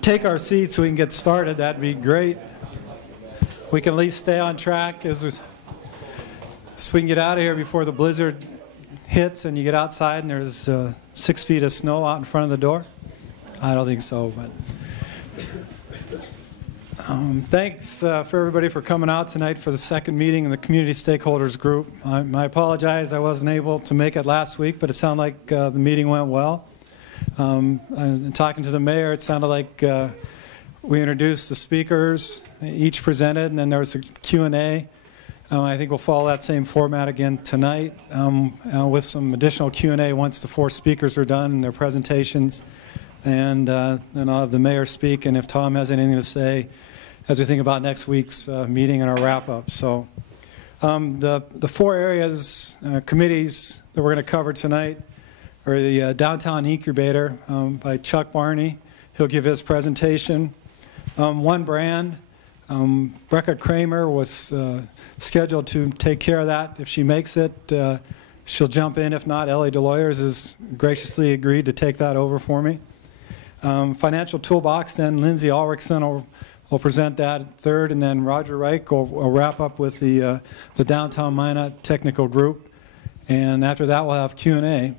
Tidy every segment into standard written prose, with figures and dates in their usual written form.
Take our seats so we can get started. That'd be great. We can at least stay on track so we can get out of here before the blizzard hits and you get outside and there's 6 feet of snow out in front of the door. I don't think so, but thanks for everybody for coming out tonight for the second meeting in the Community Stakeholders Group. I apologize I wasn't able to make it last week, but it sounded like the meeting went well. Talking to the mayor, it sounded like we introduced the speakers, each presented, and then there was a Q&A. I think we'll follow that same format again tonight with some additional Q&A once the 4 speakers are done and their presentations. And then I'll have the mayor speak, and if Tom has anything to say as we think about next week's meeting and our wrap-up. So the 4 areas, committees that we're going to cover tonight are the Downtown Incubator by Chuck Barney. He'll give his presentation. One Brand, Brecca Kramer was scheduled to take care of that. If she makes it, she'll jump in. If not, Ellie DeLoyers has graciously agreed to take that over for me. Financial Toolbox, then Lindsay Ulrichson will present that third, and then Roger Reich will wrap up with the Downtown Minot Technical Group. And after that, we'll have Q&A.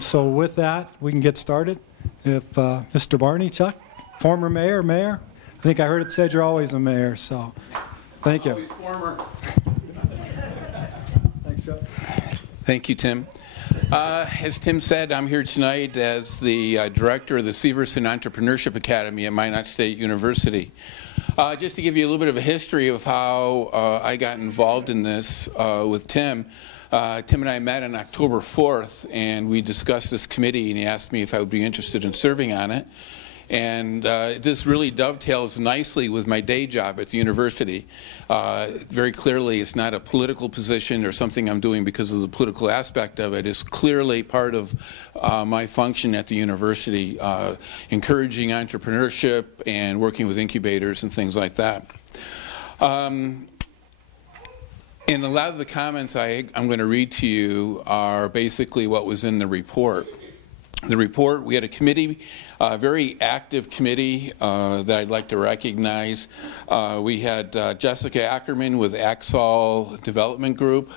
So with that, we can get started. If Mr. Barney, Chuck, former mayor, I think I heard it said you're always a mayor, so thank you. Always former. Thanks, Chuck. Thank you, Tim. As Tim said, I'm here tonight as the director of the Severson Entrepreneurship Academy at Minot State University. Just to give you a little bit of a history of how I got involved in this with Tim. Tim and I met on October 4th, and we discussed this committee, and he asked me if I would be interested in serving on it. And this really dovetails nicely with my day job at the university. Very clearly, it's not a political position or something I'm doing because of the political aspect of it. It's clearly part of my function at the university, encouraging entrepreneurship and working with incubators and things like that. And a lot of the comments I'm going to read to you are basically what was in the report. The report, we had a committee, a very active committee that I'd like to recognize. We had Jessica Ackerman with Axol Development Group.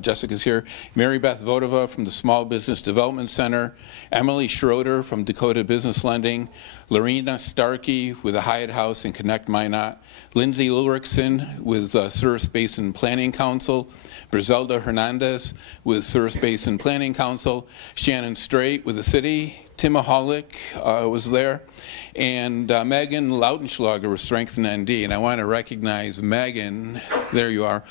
Jessica's here. Mary Beth Vodova from the Small Business Development Center. Emily Schroeder from Dakota Business Lending. Lorena Starkey with the Hyatt House and Connect Minot. Lindsay Ulrichson with Service Basin Planning Council. Brizelda Hernandez with Service Basin Planning Council. Shannon Strait with the city. Tim Mahalik was there. And Megan Lautenschlager with Strengthen ND. And I want to recognize Megan. There you are.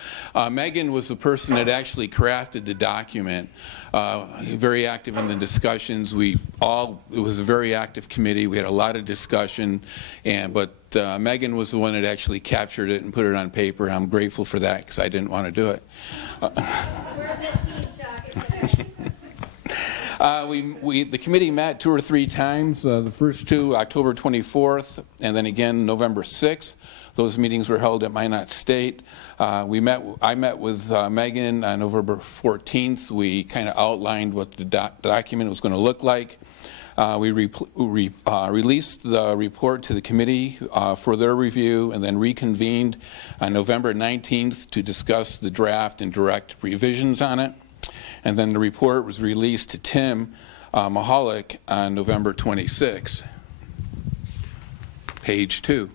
Megan was the person that actually crafted the document. Very active in the discussions. It was a very active committee. We had a lot of discussion. But Megan was the one that actually captured it and put it on paper. I'm grateful for that because I didn't want to do it. We're a bit team, Chuck. The committee met 2 or 3 times. The first 2, October 24th, and then again November 6th. Those meetings were held at Minot State. I met with Megan on November 14th. We kind of outlined what the document was going to look like. We released the report to the committee for their review, and then reconvened on November 19th to discuss the draft and direct revisions on it. And then the report was released to Tim Mahalik on November 26th. Page 2.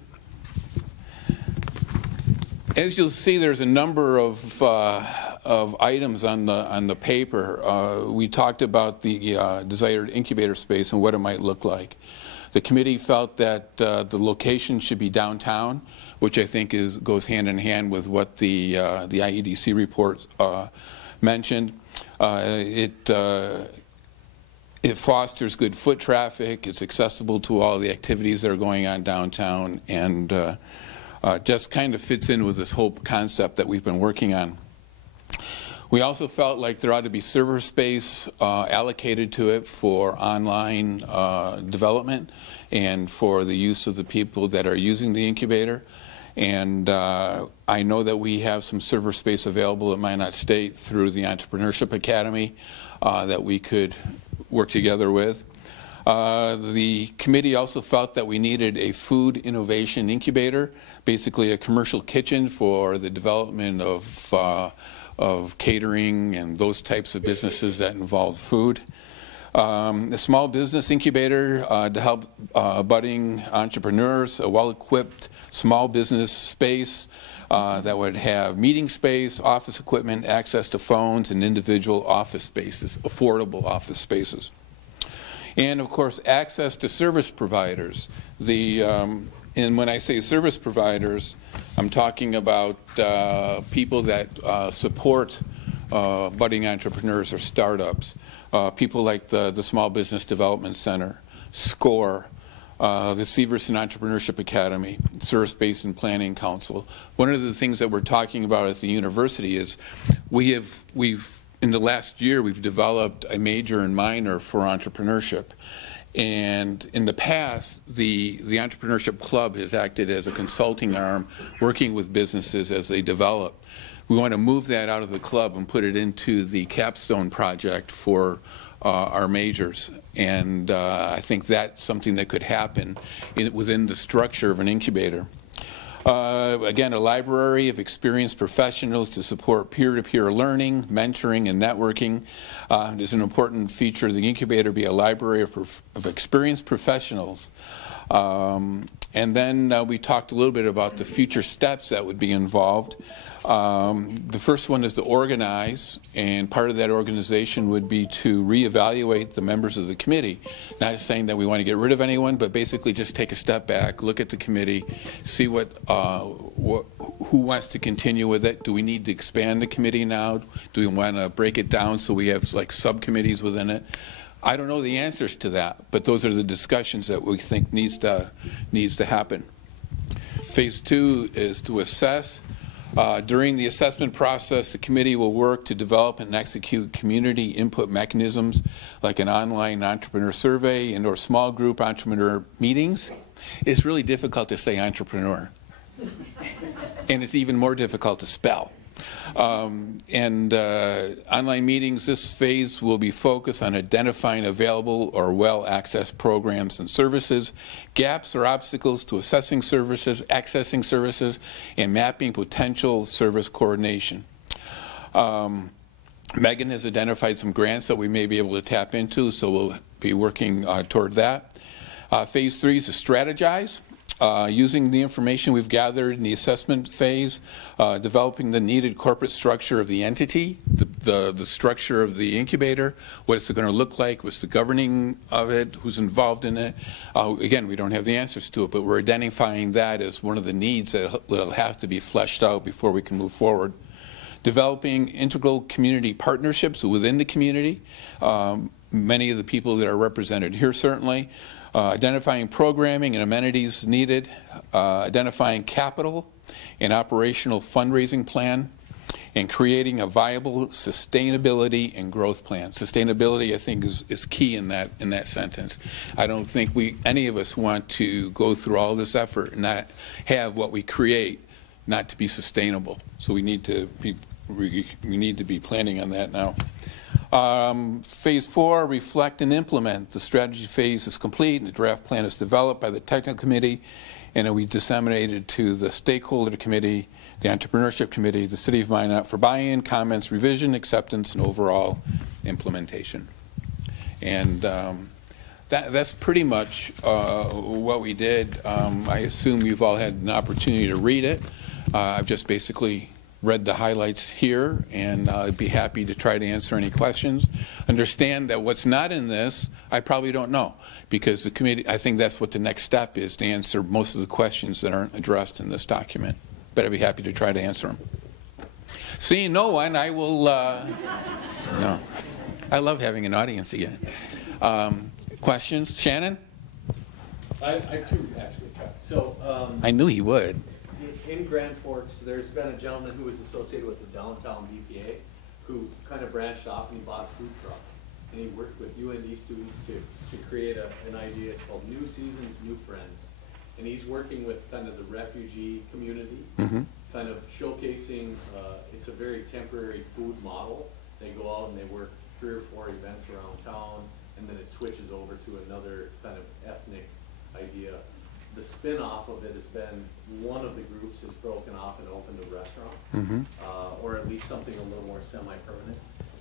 As you'll see, there's a number of items on the paper. We talked about the desired incubator space and what it might look like. The committee felt that the location should be downtown, which I think goes hand in hand with what the IEDC report mentioned. It fosters good foot traffic. It's accessible to all the activities that are going on downtown, and just kind of fits in with this whole concept that we've been working on. We also felt like there ought to be server space allocated to it for online development and for the use of the people that are using the incubator. And I know that we have some server space available at Minot State through the Entrepreneurship Academy that we could work together with. The committee also felt that we needed a food innovation incubator, basically a commercial kitchen for the development of catering and those types of businesses that involve food. A small business incubator to help budding entrepreneurs, a well-equipped small business space that would have meeting space, office equipment, access to phones, and individual office spaces, affordable office spaces. And of course, access to service providers. And when I say service providers, I'm talking about people that support budding entrepreneurs or startups. People like the Small Business Development Center, SCORE, the Severson Entrepreneurship Academy, Service Basin Planning Council. One of the things that we're talking about at the university is in the last year, we've developed a major and minor for entrepreneurship. And in the past, the Entrepreneurship Club has acted as a consulting arm, working with businesses as they develop. We want to move that out of the club and put it into the capstone project for our majors. And I think that's something that could happen within the structure of an incubator. Again, a library of experienced professionals to support peer-to-peer learning, mentoring, and networking is an important feature of the incubator, be a library of experienced professionals. And then we talked a little bit about the future steps that would be involved. The first one is to organize, and part of that organization would be to reevaluate the members of the committee. Not saying that we want to get rid of anyone, but basically just take a step back, look at the committee, see who wants to continue with it. Do we need to expand the committee now? Do we want to break it down so we have like subcommittees within it? I don't know the answers to that, but those are the discussions that we think needs to happen. Phase 2 is to assess. During the assessment process, the committee will work to develop and execute community input mechanisms like an online entrepreneur survey and or small group entrepreneur meetings. It's really difficult to say entrepreneur. And it's even more difficult to spell. Online meetings, this phase will be focused on identifying available or well-accessed programs and services, gaps or obstacles to accessing services, and mapping potential service coordination. Megan has identified some grants that we may be able to tap into, so we'll be working toward that. Phase 3 is to strategize. Using the information we've gathered in the assessment phase, developing the needed corporate structure of the entity, the structure of the incubator, what it's going to look like, what's the governing of it, who's involved in it. Again, we don't have the answers to it, but we're identifying that as one of the needs that'll have to be fleshed out before we can move forward. Developing integral community partnerships within the community. Many of the people that are represented here certainly. Identifying programming and amenities needed, identifying capital and operational fundraising plan, and creating a viable sustainability and growth plan. Sustainability, I think, is key in that sentence. I don't think any of us want to go through all this effort and not have what we create not to be sustainable. So we need to be planning on that now. Phase 4, reflect and implement. The strategy phase is complete and the draft plan is developed by the technical committee, and it will be disseminated to the stakeholder committee, the entrepreneurship committee, the city of Minot for buy-in, comments, revision, acceptance, and overall implementation. And that's pretty much what we did. I assume you've all had an opportunity to read it. I've just basically read the highlights here, and I'd be happy to try to answer any questions. Understand that what's not in this, I probably don't know, because the committee, I think that's what the next step is, to answer most of the questions that aren't addressed in this document. But I'd be happy to try to answer them. Seeing no one, I will, no. I love having an audience again. Questions? Shannon? I too, actually. So, I knew he would. in Grand Forks, there's been a gentleman who was associated with the downtown BPA who kind of branched off and he bought a food truck. And he worked with UND students to create an idea. It's called New Seasons, New Friends. And he's working with kind of the refugee community, kind of showcasing, it's a very temporary food model. They go out and they work 3 or 4 events around town, and then it switches over to another kind of ethnic idea. The spin-off of it has been one of the groups has broken off and opened a restaurant, or at least something a little more semi-permanent.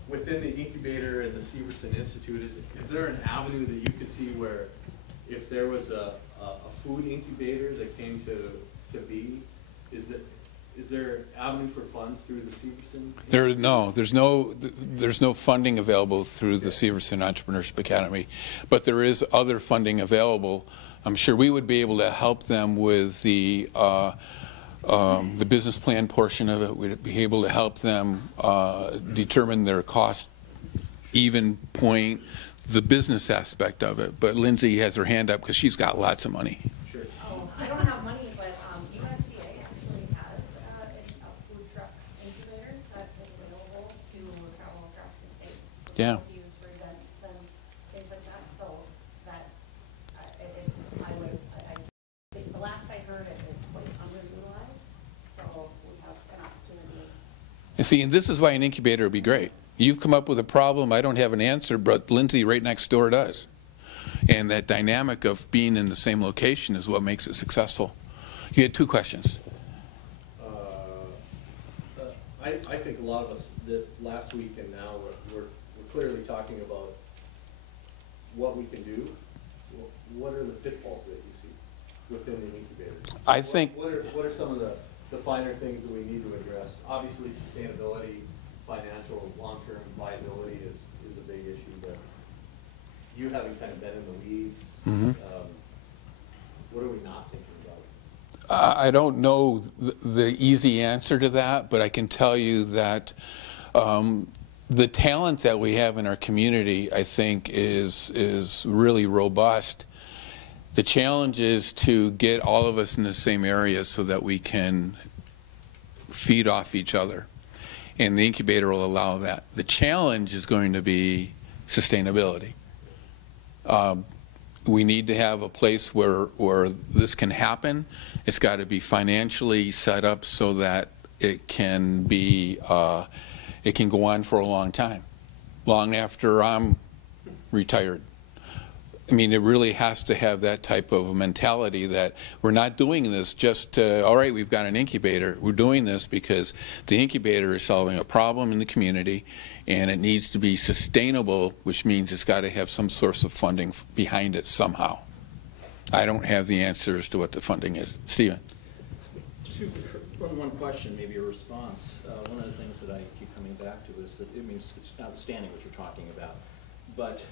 Within the incubator and the Severson Institute, is there an avenue that you could see where if there was a food incubator that came to be, is there avenue for funds through the Severson? There's no funding available through the Severson Entrepreneurship Academy, but there is other funding available. I'm sure we would be able to help them with the business plan portion of it. We'd be able to help them determine their cost, even point the business aspect of it. But Lindsay has her hand up because she's got lots of money. Sure. Oh, I don't have money, but USDA actually has a food truck incubator that is available to travel across the state. Yeah. Use for events and things like that. So that I think the last I heard it is quite underutilized. So we have an opportunity. And see, and this is why an incubator would be great. You've come up with a problem, I don't have an answer, but Lindsay right next door does. And that dynamic of being in the same location is what makes it successful. You had two questions. I think a lot of us that last week and now we're clearly talking about what we can do. What are the pitfalls that you see within the incubator? I think What are some of the finer things that we need to address? Obviously, sustainability, financial, long-term viability is a big issue, but you having kind of been in the weeds, what are we not thinking about? I don't know the easy answer to that, but I can tell you that the talent that we have in our community, I think, is really robust. The challenge is to get all of us in the same area so that we can feed off each other. And the incubator will allow that. The challenge is going to be sustainability. We need to have a place where this can happen. It's got to be financially set up so that it can be it can go on for a long time, long after I'm retired. I mean, it really has to have that type of mentality that we're not doing this just to, all right, we've got an incubator. We're doing this because the incubator is solving a problem in the community, and it needs to be sustainable, which means it's got to have some source of funding behind it somehow. I don't have the answers to what the funding is. Stephen? One question, maybe a response. One of the things that I keep coming back to is that it means it's outstanding what you're talking about, but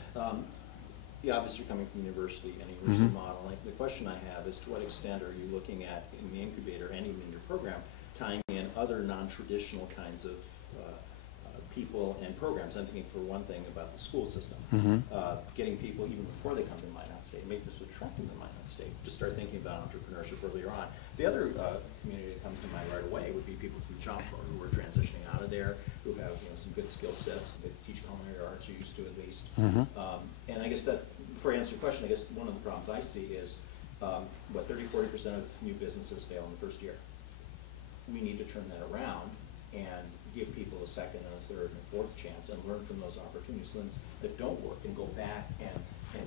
yeah, obviously you're coming from university, an university model. Like, the question I have is, to what extent are you looking at in the incubator and even in your program, tying in other non-traditional kinds of people and programs? I'm thinking, for one thing, about the school system, getting people even before they come to Minot State, make this attractive to Minot State, to start thinking about entrepreneurship earlier on. The other community that comes to mind right away would be people through Job Corps who are transitioning out of there, who have some good skill sets, they teach culinary arts, or used to at least. And I guess that, before I answer your question, I guess one of the problems I see is, 30–40% of new businesses fail in the first year. We need to turn that around and give people a second and a third and a fourth chance and learn from those opportunities that don't work, and go back and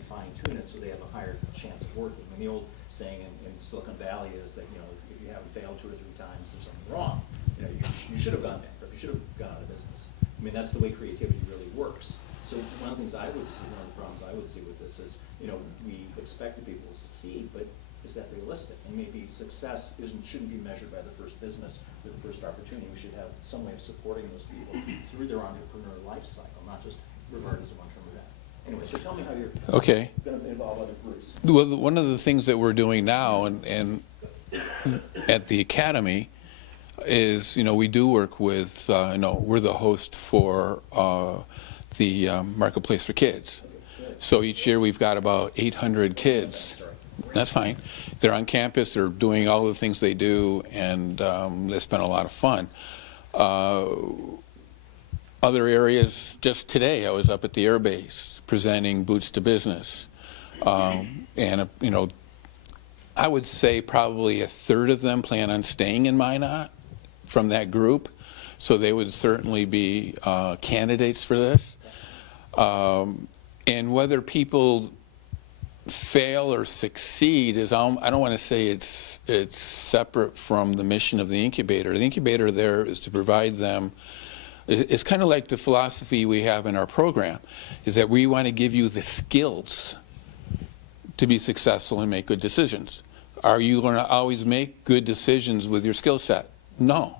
fine tune it so they have a higher chance of working. And the old saying in Silicon Valley is that, if you haven't failed 2 or 3 times, there's something wrong. You should have gone bankrupt. You should have gone out of business. I mean, that's the way creativity really works. So one of the things I would see, one of the problems I would see with this is, we expect that people will succeed, but is that realistic? And maybe success shouldn't be measured by the first business or the first opportunity. We should have some way of supporting those people through their entrepreneurial life cycle, not just regarded as a one-term event. Anyway, so tell me how you're going to involve other groups. Well, one of the things that we're doing now and at the Academy is, we do work with, we're the host for the Marketplace for Kids. So each year we've got about 800 kids. That's fine. They're on campus, they're doing all the things they do, and it's been a lot of fun. Other areas, just today I was up at the Air Base presenting Boots to Business. And, I would say probably 1/3 of them plan on staying in Minot from that group. So they would certainly be candidates for this. And whether people fail or succeed is, I don't want to say it's separate from the mission of the incubator. The incubator there is to provide them, it's kind of like the philosophy we have in our program, is that we want to give you the skills to be successful and make good decisions. Are you going to always make good decisions with your skill set? No.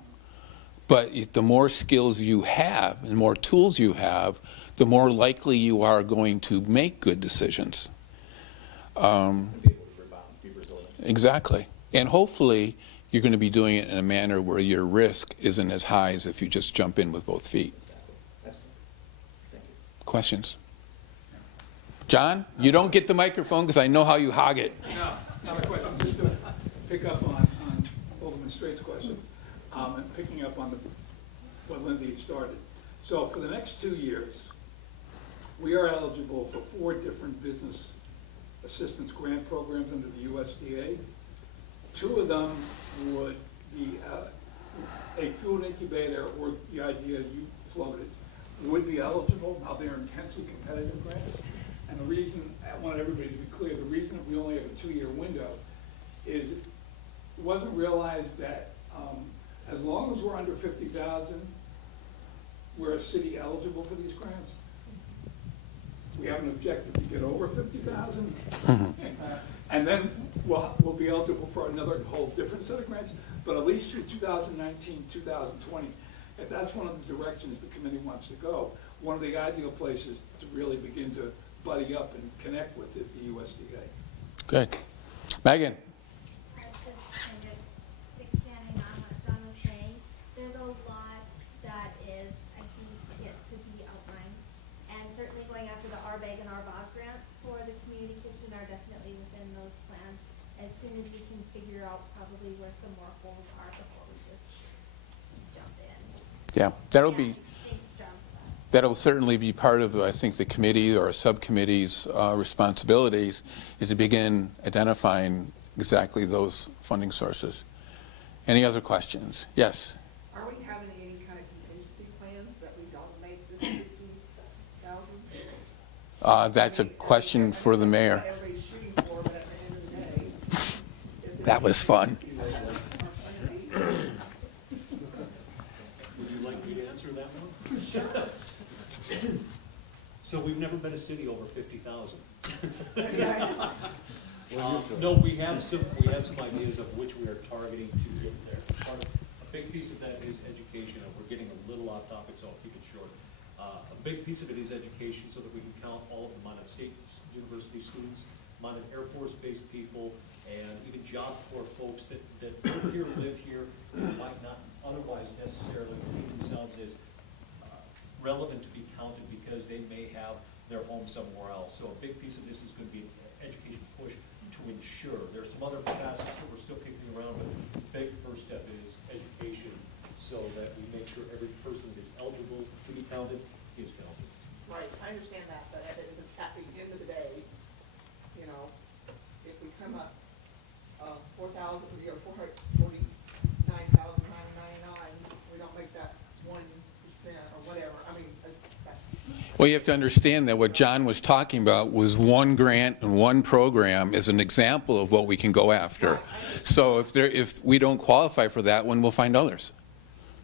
But the more skills you have and more tools you have, the more likely you are going to make good decisions. Be resilient. Exactly. And hopefully you're going to be doing it in a manner where your risk isn't as high as if you just jump in with both feet. Exactly. Excellent. Thank you. Questions? John, you don't get the microphone because I know how you hog it. No, not a question, just to pick up on Alderman Straight's question, and picking up on what Lindsay had started. So for the next 2 years, we are eligible for 4 different business assistance grant programs under the USDA. 2 of them would be a food incubator, or the idea you floated, would be eligible. Now they're intensely competitive grants. And the reason, I want everybody to be clear, the reason that we only have a 2-year window is it wasn't realized that as long as we're under 50,000, we're a city eligible for these grants. We have an objective to get over 50,000, and then we'll be eligible for another whole different set of grants. But at least through 2019, 2020, if that's one of the directions the committee wants to go, one of the ideal places to really begin to buddy up and connect with is the USDA. Good. Megan. Just kind of expanding on what John was saying, there's a lot that is, I think, yet to be outlined. And certainly going after the RBAG and RBOG grants for the community kitchen are definitely within those plans. As soon as we can figure out probably where some more holes are before we just jump in. Yeah, that'll be. Thanks, John. That'll certainly be part of, I think, the committee or a subcommittee's responsibilities is to begin identifying exactly those funding sources. Any other questions? Yes? Are we having any kind of contingency plans that we don't make this 50,000? That's a question for the mayor. Everybody's shooting for, but at the end of the day, is That was fun. Would you like me to answer that one? So we've never been a city over 50,000. No, we have some ideas of which we are targeting to get there. A big piece of that is education, and we're getting a little off topic, so I'll keep it short. A big piece of it is education, so that we can count all of the Monmouth State University students, Monmouth Air Force-based people, and even Job Corps folks that work here, live here, might not otherwise necessarily see themselves as relevant to be counted because they may have their home somewhere else. So a big piece of this is going to be an education push to ensure. There's some other facets that we're still kicking around, but the big first step is education so that we make sure every person that is eligible to be counted is counted. right, I understand that, but at the end of the day, you know, if we come up 4,000, we go 449,999, we don't make that 1% or whatever. I mean, that's. Well, you have to understand that what John was talking about was one grant and one program is an example of what we can go after. So if we don't qualify for that one, we'll find others.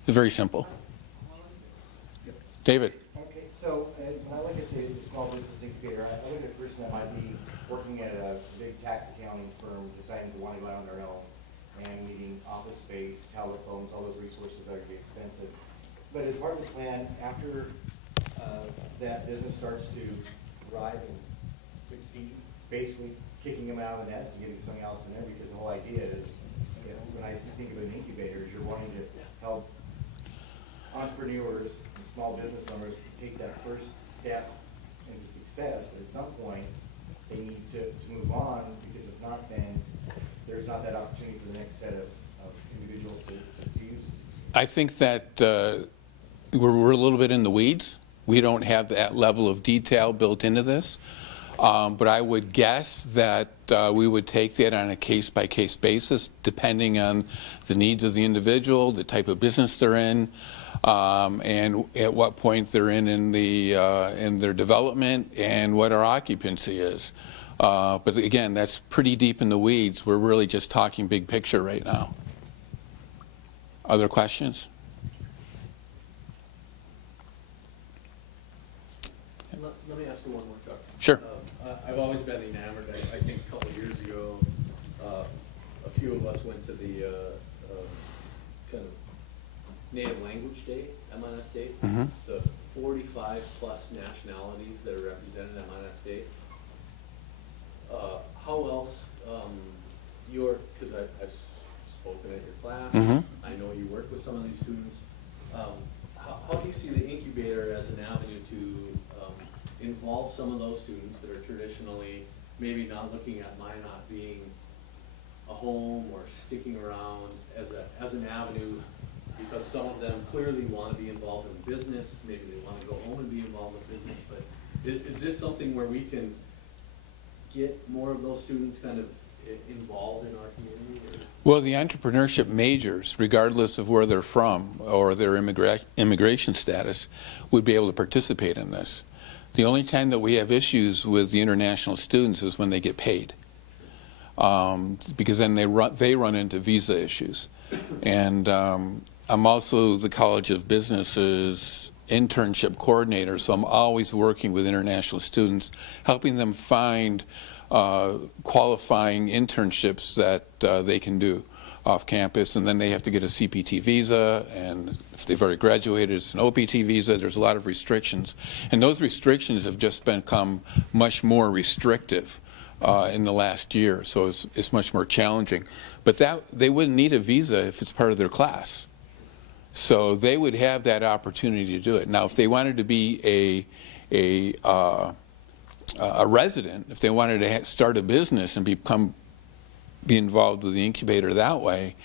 It's very simple. David. Okay, so when I look at the small business incubator, I look at a person that might be working at a big tax accounting firm, deciding to want to go out on their own, and needing office space, telephones, all those resources that are going to be expensive. But as part of the plan, after that business starts to thrive and succeed, basically kicking them out of the nest and getting something else in there, because the whole idea is, you know, when I think of an incubator, is you're wanting to help entrepreneurs and small business owners take that first step into success, but at some point they need to move on, because if not, then there's not that opportunity for the next set of individuals to use this. I think that we're a little bit in the weeds. We don't have that level of detail built into this. But I would guess that we would take that on a case-by-case basis, depending on the needs of the individual, the type of business they're in, and at what point they're in their development, and what our occupancy is. But again, that's pretty deep in the weeds. We're really just talking big picture right now. Other questions? Let me ask you one more, Chuck. Sure. I've always been enamored. I think a couple of years ago, a few of us went to the kind of Native Language Day at Minot State. Mm-hmm. The 45 plus nationalities that are represented at Minot State. How else, because I've spoken at your class, Mm-hmm. I know you work with some of these students. How do you see the incubator as an avenue to involve some of those students that are traditionally maybe not looking at Minot being a home or sticking around as an avenue, because some of them clearly want to be involved in business, maybe they want to go home and be involved in business, but is this something where we can get more of those students kind of involved in our community? Well, the entrepreneurship majors, regardless of where they're from or their immigration status, would be able to participate in this. The only time that we have issues with the international students is when they get paid, because then they run into visa issues. And I'm also the College of Business's internship coordinator, so I'm always working with international students, helping them find qualifying internships that they can do off campus, and then they have to get a CPT visa, and if they've already graduated, it's an OPT visa. There's a lot of restrictions, and those restrictions have just become much more restrictive in the last year, so it's much more challenging. But they wouldn't need a visa if it's part of their class, so they would have that opportunity to do it. Now, if they wanted to be a resident, if they wanted to start a business and be involved with the incubator that way,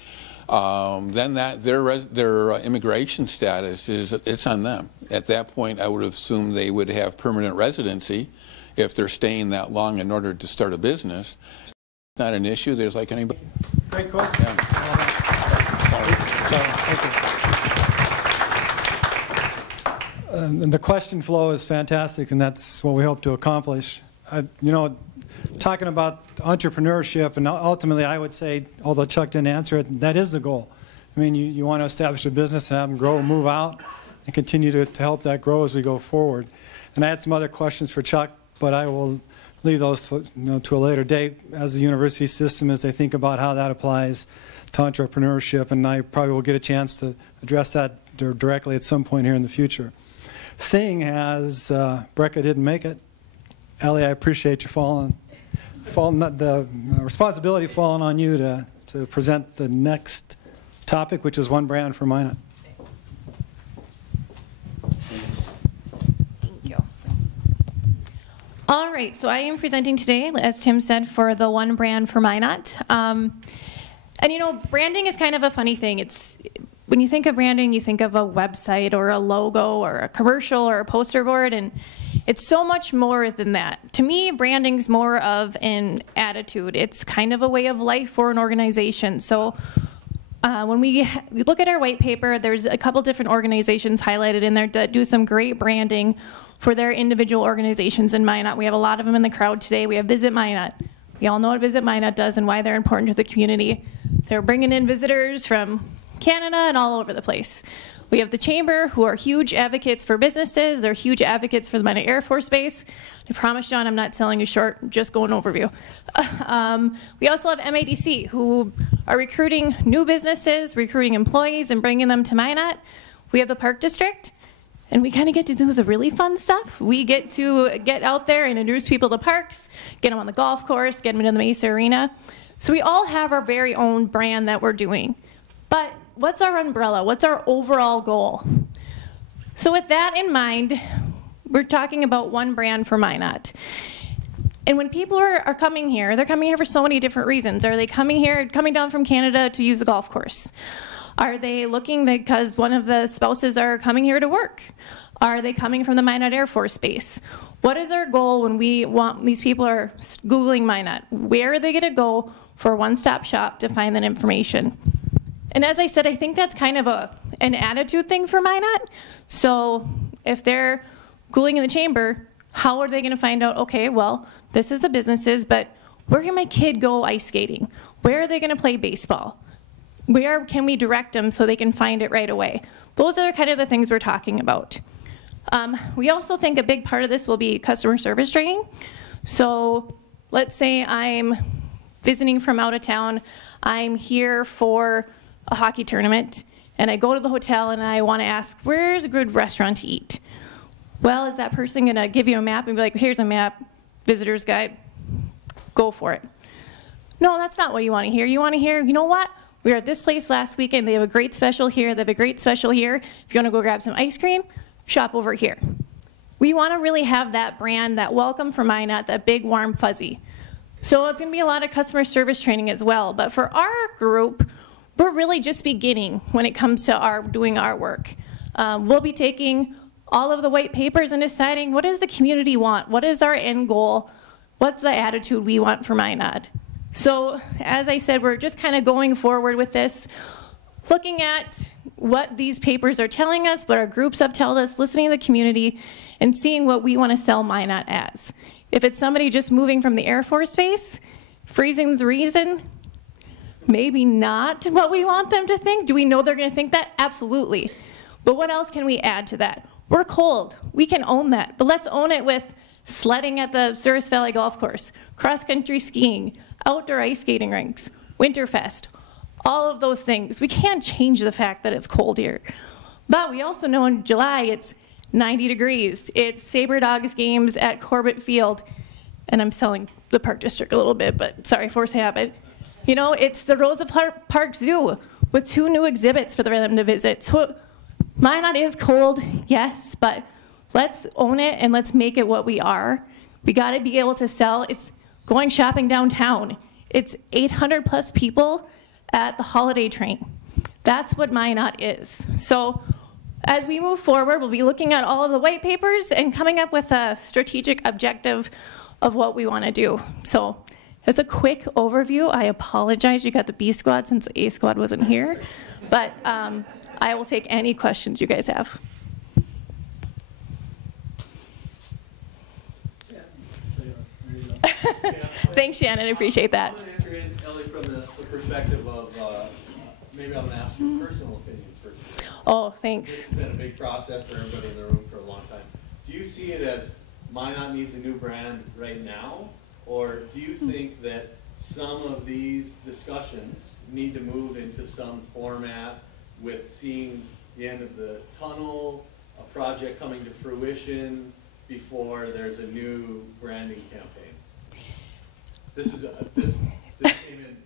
then their immigration status it's on them. At that point, I would assume they would have permanent residency if they're staying that long in order to start a business. It's not an issue. There's like anybody. Great question. And the question flow is fantastic, and that's what we hope to accomplish. Talking about entrepreneurship, and ultimately I would say, although Chuck didn't answer it, that is the goal. I mean, you want to establish a business and have them grow, move out, and continue to help that grow as we go forward. And I had some other questions for Chuck, but I will leave those to a later date as the university system, as they think about how that applies to entrepreneurship, and I probably will get a chance to address that directly at some point here in the future. Seeing as Brecca didn't make it, Ellie, I appreciate you the responsibility falling on you to present the next topic, which is one brand for Minot. Thank you. All right, so I am presenting today, as Tim said, for the one brand for Minot. And branding is kind of a funny thing. When you think of branding, you think of a website or a logo or a commercial or a poster board, and it's so much more than that. To me, branding's more of an attitude. It's kind of a way of life for an organization. So when we look at our white paper, there's a couple different organizations highlighted in there that do some great branding for their individual organizations in Minot. We have a lot of them in the crowd today. We have Visit Minot. We all know what Visit Minot does and why they're important to the community. They're bringing in visitors from Canada and all over the place. We have the Chamber, who are huge advocates for businesses. They're huge advocates for the Minot Air Force Base. I promise, John, I'm not selling you short, just going overview. We also have IEDC, who are recruiting new businesses, recruiting employees, and bringing them to Minot. We have the Park District, and we kind of get to do the really fun stuff. We get to get out there and introduce people to parks, get them on the golf course, get them into the Mesa Arena. So we all have our very own brand that we're doing. But what's our umbrella? What's our overall goal? So with that in mind, we're talking about one brand for Minot. And when people are coming here, they're coming here for so many different reasons. Are they coming down from Canada to use the golf course? Are they looking because one of the spouses are coming here to work? Are they coming from the Minot Air Force Base? What is our goal when we want, these people are Googling Minot? Where are they gonna go for a one-stop shop to find that information? And as I said, I think that's kind of an attitude thing for Minot. So if they're Googling in the chamber, how are they gonna find out, okay, well, this is the businesses, but where can my kid go ice skating? Where are they gonna play baseball? Where can we direct them so they can find it right away? Those are kind of the things we're talking about. We also think a big part of this will be customer service training. So let's say I'm visiting from out of town, I'm here for a hockey tournament, and I go to the hotel and I want to ask, where's a good restaurant to eat? Well, is that person gonna give you a map and be like, here's a map, visitor's guide, go for it? No, that's not what you want to hear. You want to hear, you know what? We were at this place last weekend, they have a great special here, they have a great special here. If you want to go grab some ice cream, shop over here. We want to really have that brand, that welcome for Minot, that big warm fuzzy. So it's going to be a lot of customer service training as well. But for our group, we're really just beginning when it comes to doing our work. We'll be taking all of the white papers and deciding what does the community want? What is our end goal? What's the attitude we want for Minot? So as I said, we're just kind of going forward with this, looking at what these papers are telling us, what our groups have told us, listening to the community, and seeing what we want to sell Minot as. If it's somebody just moving from the Air Force Base, freezing the reason, maybe not what we want them to think. Do we know they're going to think that? Absolutely. But what else can we add to that? We're cold. We can own that. But let's own it with sledding at the Souris Valley Golf Course, cross-country skiing, outdoor ice skating rinks, Winterfest, all of those things. We can't change the fact that it's cold here. But we also know in July it's 90 degrees. It's Sabre Dogs games at Corbett Field. And I'm selling the Park District a little bit, but sorry, force habit. You know, it's the Rosa Park Zoo with 2 new exhibits for them to visit. So Minot is cold, yes, but let's own it and let's make it what we are. We gotta be able to sell. It's going shopping downtown. It's 800 plus people at the holiday train. That's what Minot is. So as we move forward, we'll be looking at all of the white papers and coming up with a strategic objective of what we want to do. So as a quick overview, I apologize you got the B squad since the A squad wasn't here, but I will take any questions you guys have. Thanks, Shannon, I appreciate that. I'm going to enter in, Ellie, from the perspective of, maybe I'm going to ask your personal opinion first. Oh, thanks. It's been a big process for everybody in the room for a long time. Do you see it as Minot needs a new brand right now? Or do you think that some of these discussions need to move into some format with seeing the end of the tunnel, a project coming to fruition before there's a new branding campaign? This came in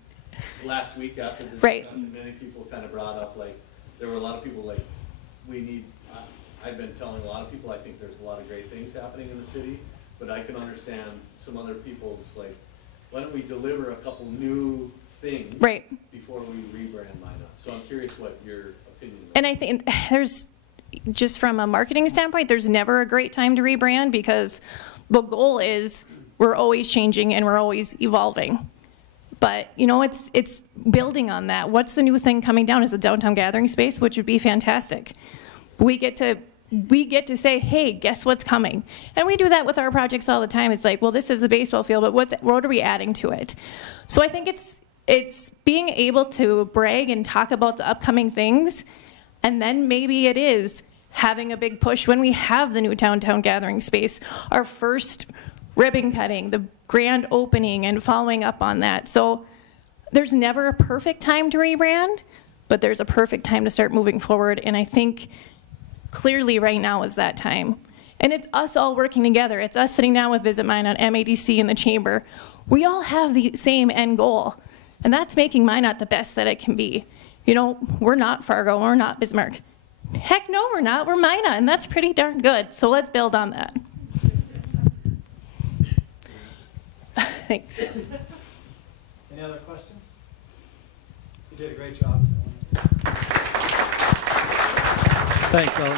last week after the discussion. Many people kind of brought up, like, there were a lot of people like, we need, I've been telling a lot of people I think there's a lot of great things happening in the city, but I can understand some other people's, like, why don't we deliver a couple new things before we rebrand Minot? So I'm curious what your opinion is. And I think there's, just from a marketing standpoint, there's never a great time to rebrand because the goal is we're always changing and we're always evolving. But you know, it's building on that. What's the new thing coming down is a downtown gathering space, which would be fantastic. We get to say, hey, guess what's coming? And we do that with our projects all the time. It's like, well, this is the baseball field, but what are we adding to it? So I think it's being able to brag and talk about the upcoming things, and then maybe it is having a big push when we have the new downtown gathering space, our first ribbon cutting, the grand opening, and following up on that. So there's never a perfect time to rebrand, but there's a perfect time to start moving forward, and I think clearly right now is that time. And it's us all working together. It's us sitting down with Visit Minot, IEDC, and the Chamber. We all have the same end goal, and that's making Minot the best that it can be. You know, we're not Fargo, we're not Bismarck. Heck no, we're not, we're Minot, and that's pretty darn good. So let's build on that. Thanks. Any other questions? You did a great job. Thanks, Ellen.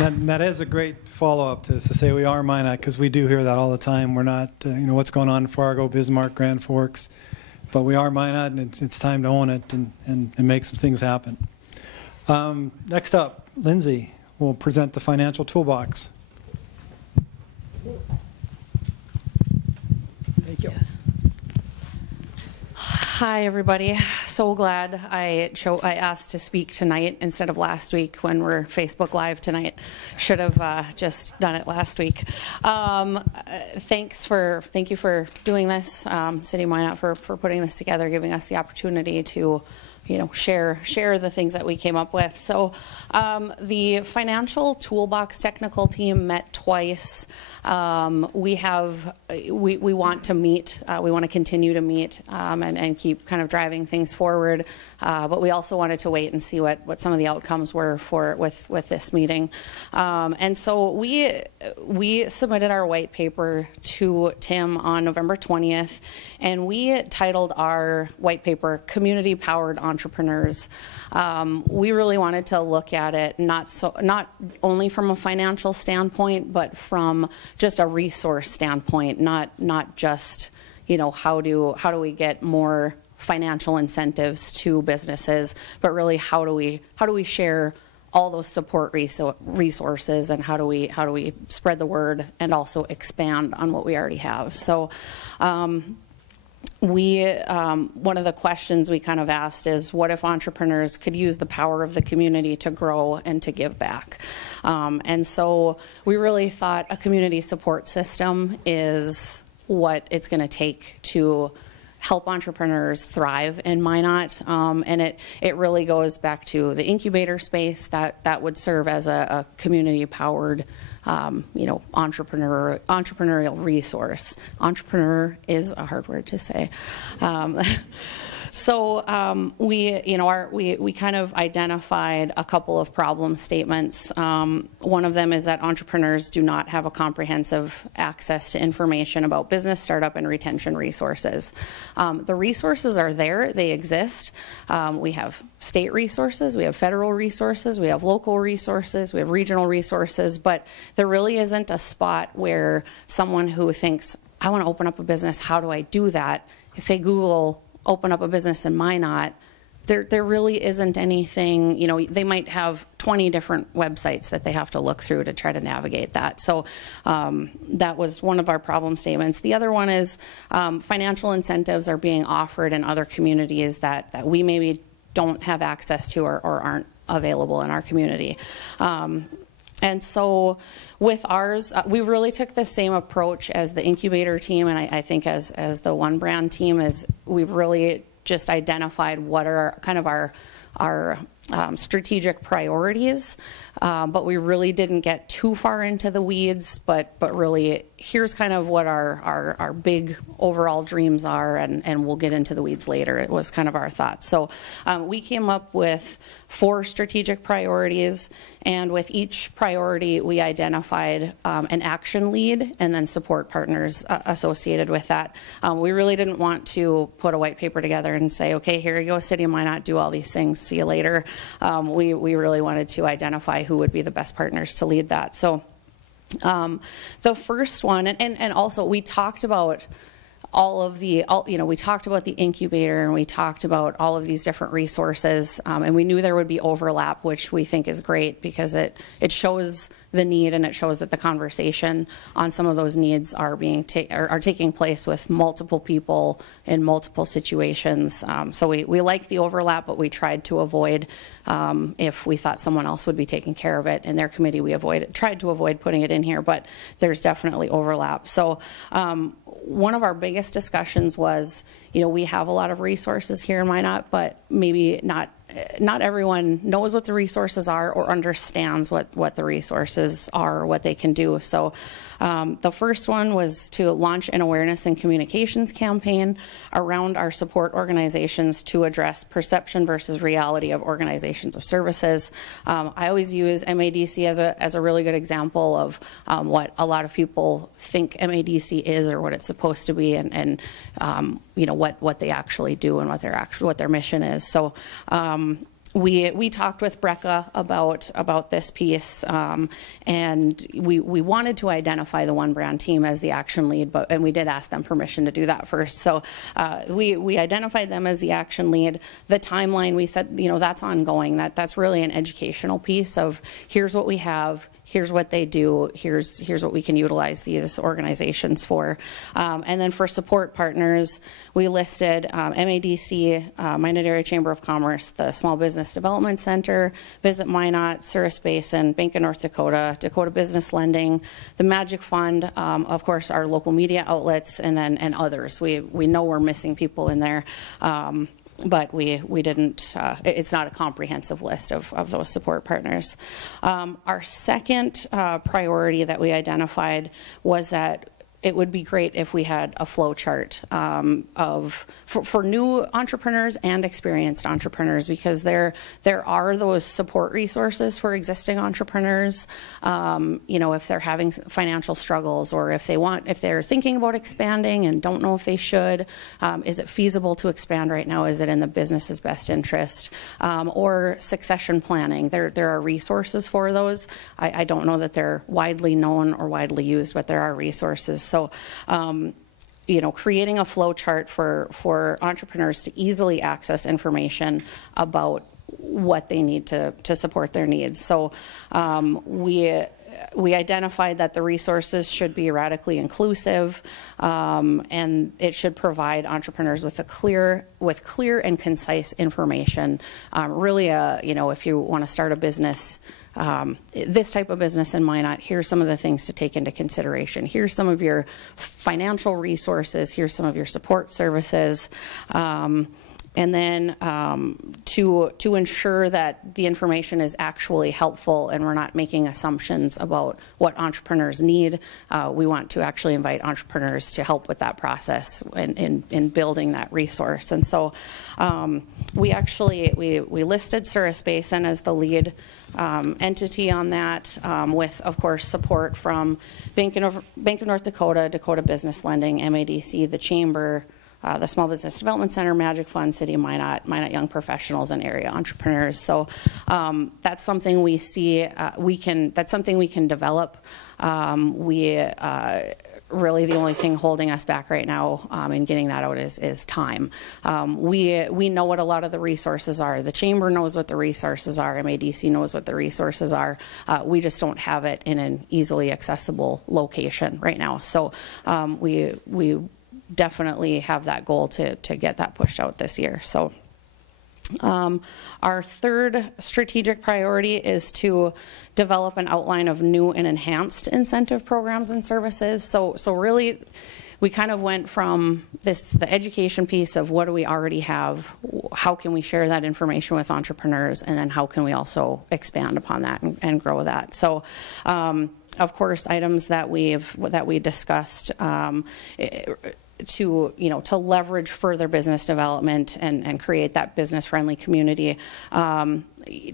And that is a great follow-up to say we are Minot, because we do hear that all the time. We're not, what's going on in Fargo, Bismarck, Grand Forks, but we are Minot, and it's time to own it and make some things happen. Next up, Lindsay will present the financial toolbox. Thank you. Hi, everybody. So glad I asked to speak tonight instead of last week when we're Facebook Live tonight. Should have just done it last week. Thank you for doing this, City Minot, for putting this together, giving us the opportunity to share the things that we came up with. So the financial toolbox technical team met twice. We want to meet, we want to continue to meet and keep kind of driving things forward, but we also wanted to wait and see what some of the outcomes were with this meeting. And so we submitted our white paper to Tim on November 20th, and we titled our white paper Community Powered Entrepreneurs. We really wanted to look at it not only from a financial standpoint, but from just a resource standpoint, not just how do we get more financial incentives to businesses, but really how do we share all those support resources, and how do we spread the word and also expand on what we already have. So one of the questions we kind of asked is, what if entrepreneurs could use the power of the community to grow and to give back? And so we really thought a community support system is what it's going to take to help entrepreneurs thrive in Minot, and it really goes back to the incubator space that would serve as a community-powered, entrepreneurial resource. Entrepreneur is a hard word to say. So we kind of identified a couple of problem statements. One of them is that entrepreneurs do not have a comprehensive access to information about business, startup, and retention resources. The resources are there, they exist. We have state resources, we have federal resources, we have local resources, we have regional resources, but there really isn't a spot where someone who thinks, I want to open up a business, how do I do that? If they Google open up a business in Minot, there really isn't anything, they might have 20 different websites that they have to look through to try to navigate that. So that was one of our problem statements. The other one is financial incentives are being offered in other communities that we maybe don't have access to or aren't available in our community. And so with ours, we really took the same approach as the incubator team, and I think as the One Brand team, is we've really just identified what are kind of our strategic priorities, but we really didn't get too far into the weeds, but really here's kind of what our big overall dreams are, and we'll get into the weeds later. It was kind of our thoughts. So we came up with 4 strategic priorities, and with each priority we identified an action lead and then support partners associated with that. We really didn't want to put a white paper together and say, okay, here you go, City of Minot, do all these things, see you later. We really wanted to identify who would be the best partners to lead that. So the first one, and also we talked about we talked about the incubator, and we talked about all of these different resources, and we knew there would be overlap, which we think is great because it shows the need, and it shows that the conversation on some of those needs are taking place with multiple people in multiple situations. So we like the overlap, but we tried to avoid, if we thought someone else would be taking care of it in their committee, we tried to avoid putting it in here, but there's definitely overlap. So one of our biggest discussions was, we have a lot of resources here in Minot, but maybe not everyone knows what the resources are or understands what the resources are, or what they can do. So the first one was to launch an awareness and communications campaign around our support organizations to address perception versus reality of organizations of services. I always use MADC as a really good example of what a lot of people think MADC is, or what it's supposed to be, and what they actually do, and what their mission is. So we talked with Brecca about this piece, and we wanted to identify the One Brand team as the action lead, and we did ask them permission to do that first. So we identified them as the action lead. The timeline, we said, that's ongoing. That's really an educational piece of here's what we have, here's what they do, here's what we can utilize these organizations for. And then for support partners, we listed MADC, Minot Area Chamber of Commerce, the Small Business Development Center, Visit Minot, Souris Basin, Bank of North Dakota, Dakota Business Lending, the Magic Fund, of course our local media outlets, and others. We know we're missing people in there. But we didn't, it's not a comprehensive list of those support partners. Our second priority that we identified was that it would be great if we had a flow chart for new entrepreneurs and experienced entrepreneurs, because there are those support resources for existing entrepreneurs. If they're having financial struggles, or if they're thinking about expanding and don't know if they should, is it feasible to expand right now? Is it in the business's best interest? Or succession planning. There are resources for those. I don't know that they're widely known or widely used, but there are resources. So, creating a flow chart for entrepreneurs to easily access information about what they need to support their needs. So we identified that the resources should be radically inclusive, and it should provide entrepreneurs with clear and concise information. Really, if you want to start a business, this type of business in Minot, here's some of the things to take into consideration. Here's some of your financial resources. Here's some of your support services. And then to ensure that the information is actually helpful and we're not making assumptions about what entrepreneurs need, we want to actually invite entrepreneurs to help with that process in building that resource. And so we listed Souris Basin as the lead entity on that, with, of course, support from Bank of North Dakota, Dakota Business Lending, MADC, the Chamber, the Small Business Development Center, Magic Fund, City of Minot, Minot Young Professionals, and area entrepreneurs. So that's something we see that's something we can develop. Really the only thing holding us back right now in getting that out is time. We know what a lot of the resources are. The Chamber knows what the resources are. MADC knows what the resources are. We just don't have it in an easily accessible location right now. So we definitely have that goal to get that pushed out this year. So our third strategic priority is to develop an outline of new and enhanced incentive programs and services. So really, we kind of went from the education piece of what do we already have, how can we share that information with entrepreneurs, and then how can we also expand upon that and grow that. So of course, items that we discussed to leverage further business development and create that business-friendly community,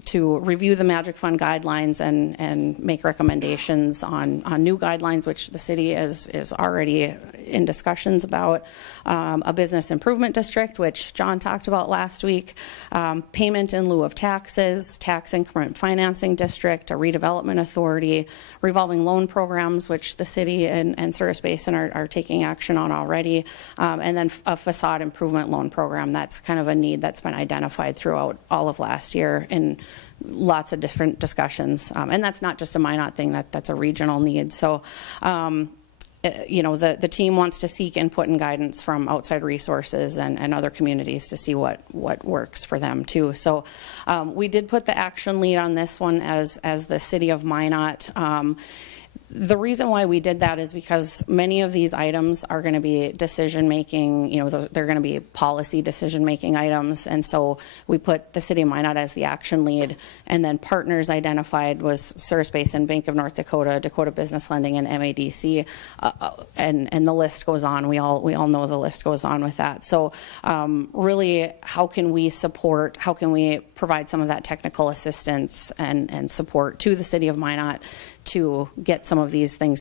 to review the Magic Fund guidelines and make recommendations on new guidelines, which the city is already in discussions about, a business improvement district, which John talked about last week, payment in lieu of taxes, tax increment financing district, a redevelopment authority, revolving loan programs, which the city and Souris Basin are taking action on already, and then a facade improvement loan program. That's kind of a need that's been identified throughout all of last year in lots of different discussions, and that's not just a Minot thing, that's a regional need. So the team wants to seek input and guidance from outside resources and other communities to see what works for them too. So we did put the action lead on this one as the City of Minot. The reason why we did that is because many of these items are going to be decision-making, they're going to be policy decision-making items, and so we put the City of Minot as the action lead, and then partners identified was Souris Basin, Bank of North Dakota, Dakota Business Lending, and MADC, and the list goes on. We all know the list goes on with that. So really, how can we provide some of that technical assistance and support to the City of Minot to get some of these things